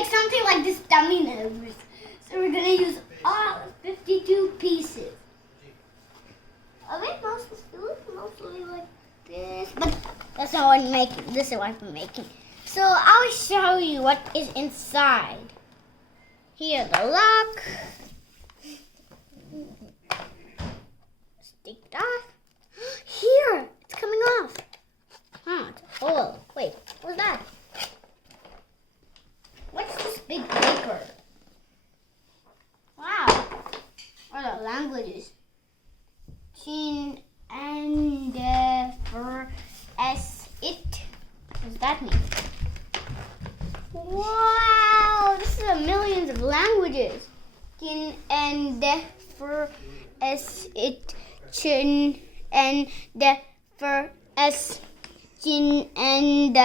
make something like this Dominos. So we're gonna use all 52 pieces. I think mostly like this, but that's not what I'm making. This is what I'm making. So I'll show you what is inside. Here's the lock. Stick it off. Here, it's coming off. Oh, wait, what's that? What's this big paper? Wow, what are the languages? Chin and for S it. What does that mean? Wow, this is millions of languages. Chin and for S it. Chin and for S. Chin and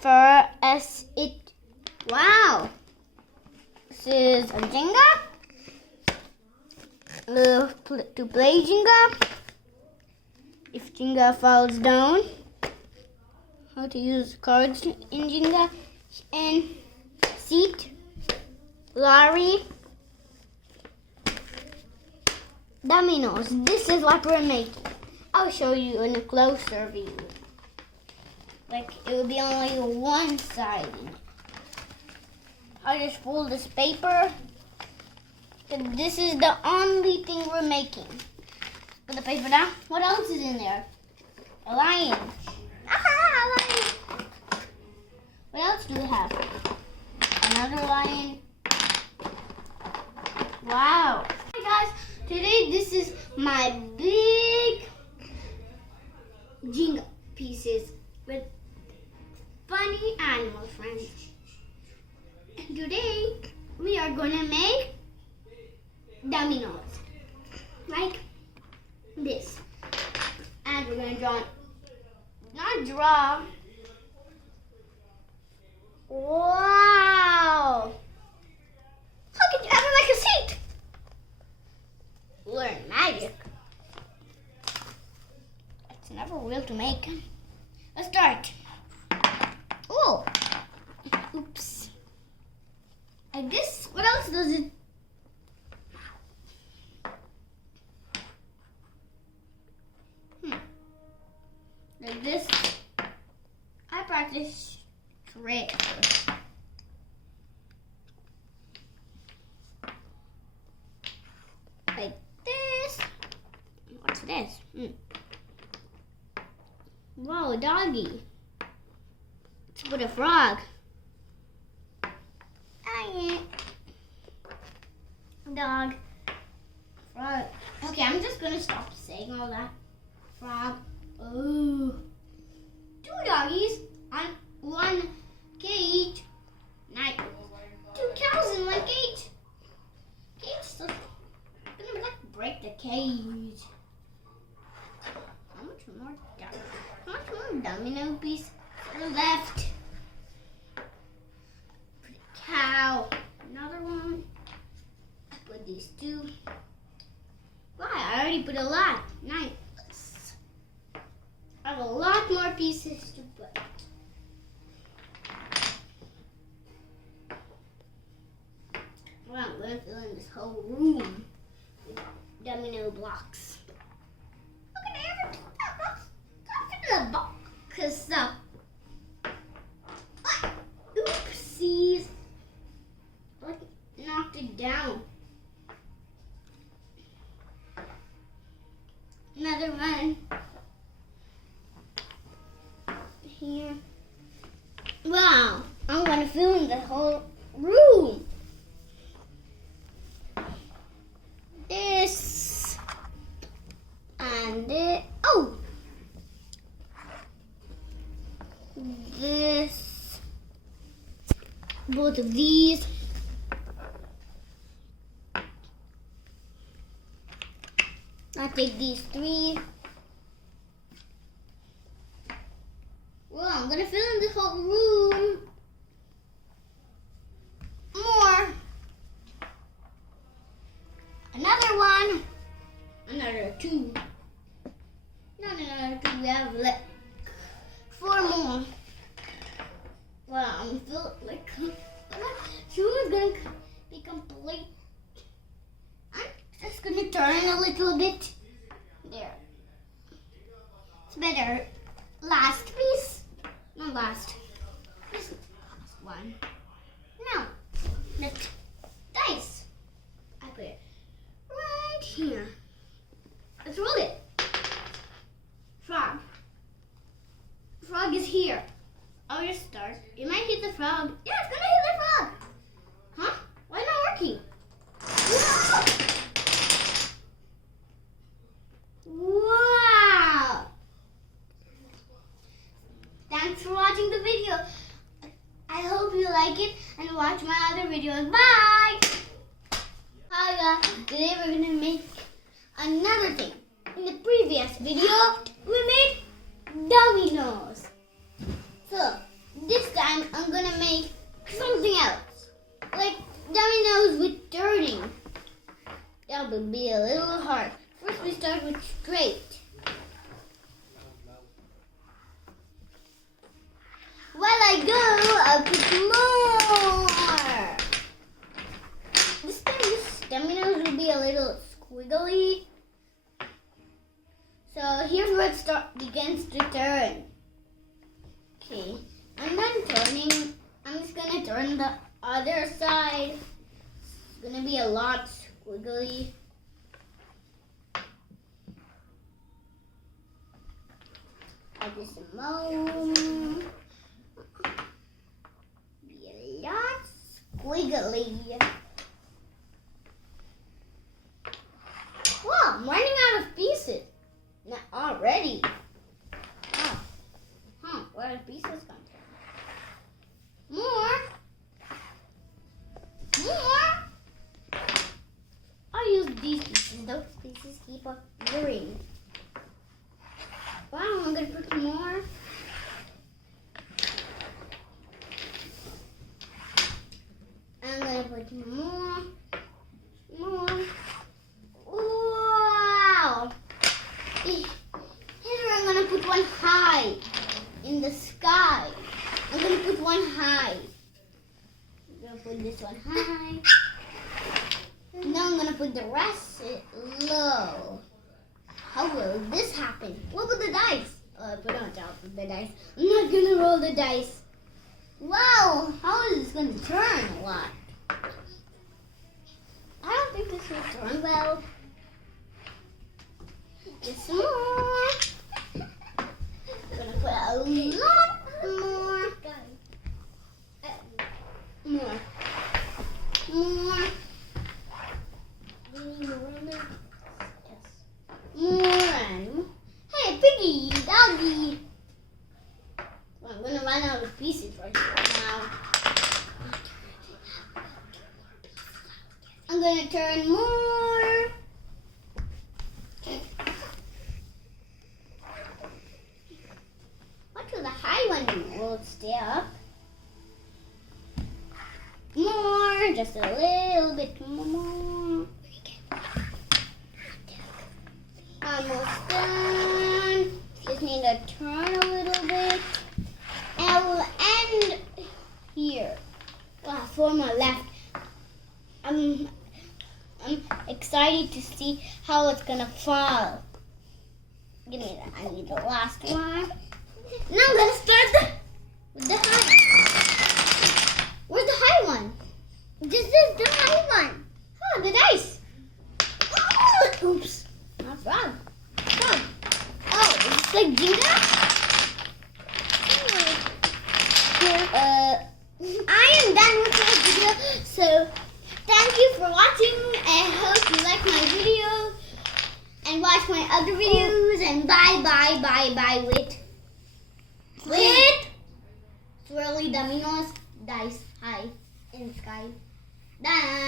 for S it. Wow. This is a Jenga. To play Jenga. If Jenga falls down. How to use cards in Jenga. And seat. Lorry. Dominos. This is what we're making. I'll show you in a closer view. Like it will be only one side. I'll just fold this paper. And this is the only thing we're making. Put the paper down. What else is in there? A lion. A lion. What else do we have? Another lion. Wow. Hi guys. Today this is my big Jenga pieces with funny animal friends. And today we are gonna make Dominos like this, and we're gonna draw. Wow! How can you have it like a seat? Learn magic. It's never real to make. Let's start. Oh, oops. I guess, what else does it? Like this. I practice tricks. Like this. What's this? Wow, a doggy. Let's put a frog. Dog. Frog. Okay, I'm just gonna stop saying all that. Frog. Oh. 2 doggies on 1 cage. Nice. 2 cows in 1 cage. Cage still gonna like break the cage. How much more domino pieces are left? Put a cow. Another one. Put these 2. Wow, I already put a lot. Nice. I have a lot more pieces to put. Well, I'm going to fill in this whole room with domino blocks. Look at everything. Look at the box up. Oopsies. Like knocked it down. Another one. Here. Wow, I'm gonna fill in the whole room. This and this. Oh, this. Both of these. I'll take these 3. Well, I'm gonna fill in this whole room. More. Another one. Another 2. Not another 2. We have like 4 more. Wow, I'm filled like soon gonna be complete. I'm just gonna turn a little bit. There. It's better. Last piece. Not last. This last one. Now, the dice. I put it right here. Let's roll it. Frog. Frog is here. I'll just start. It might hit the frog. Yeah, it's gonna hit the frog. Huh? Why not working? Wow! Thanks for watching the video. I hope you like it and watch my other videos. Bye! Hi guys, today we're gonna make another thing. In the previous video, we made Dominos. So, this time I'm gonna make something else. Like Dominos with turning. That will be a little hard. First we start with straight. While I go, I'll put more. This time this Dominos will be a little squiggly. So here's where it begins to turn. Okay, I'm done turning. I'm just gonna turn the other side. It's gonna be a lot squiggly. I'll do some more. Be a lot squiggly. Wow, I'm running out of pieces. Not already. Oh. Where are the pieces come from? More. I'll use these pieces. Those pieces keep appearing. Wow, I'm gonna put more. I'm gonna put more. Wow! Here I'm gonna put one high in the sky. I'm gonna put one high. I'm gonna put this one high. Now I'm gonna put the rest low. How will this happen? What will the dice? I put on top of the dice. I'm not gonna roll the dice. Wow, how is this gonna turn a lot? I don't think this will turn well. Just some more. I'm gonna put a lot more. More. More. Hey, piggy, doggy. Well, I'm gonna run out of pieces right now. I'm gonna turn more. What will the high one do? Will it stay up? More, just a little bit more. Almost done. Just need to turn a little bit. And I will end here. Wow, 4 more left. I'm excited to see how it's gonna fall. Give me that. I need the last one. Now I'm gonna start with the high. Where's the high one? This is the high one. Oh, the dice. Oh, oops. That's wrong. Oh, is this like Jenga? I am done with my video. So, thank you for watching. I hope you like my video. And watch my other videos. And bye with swirly Dominos dice high in the sky. Done.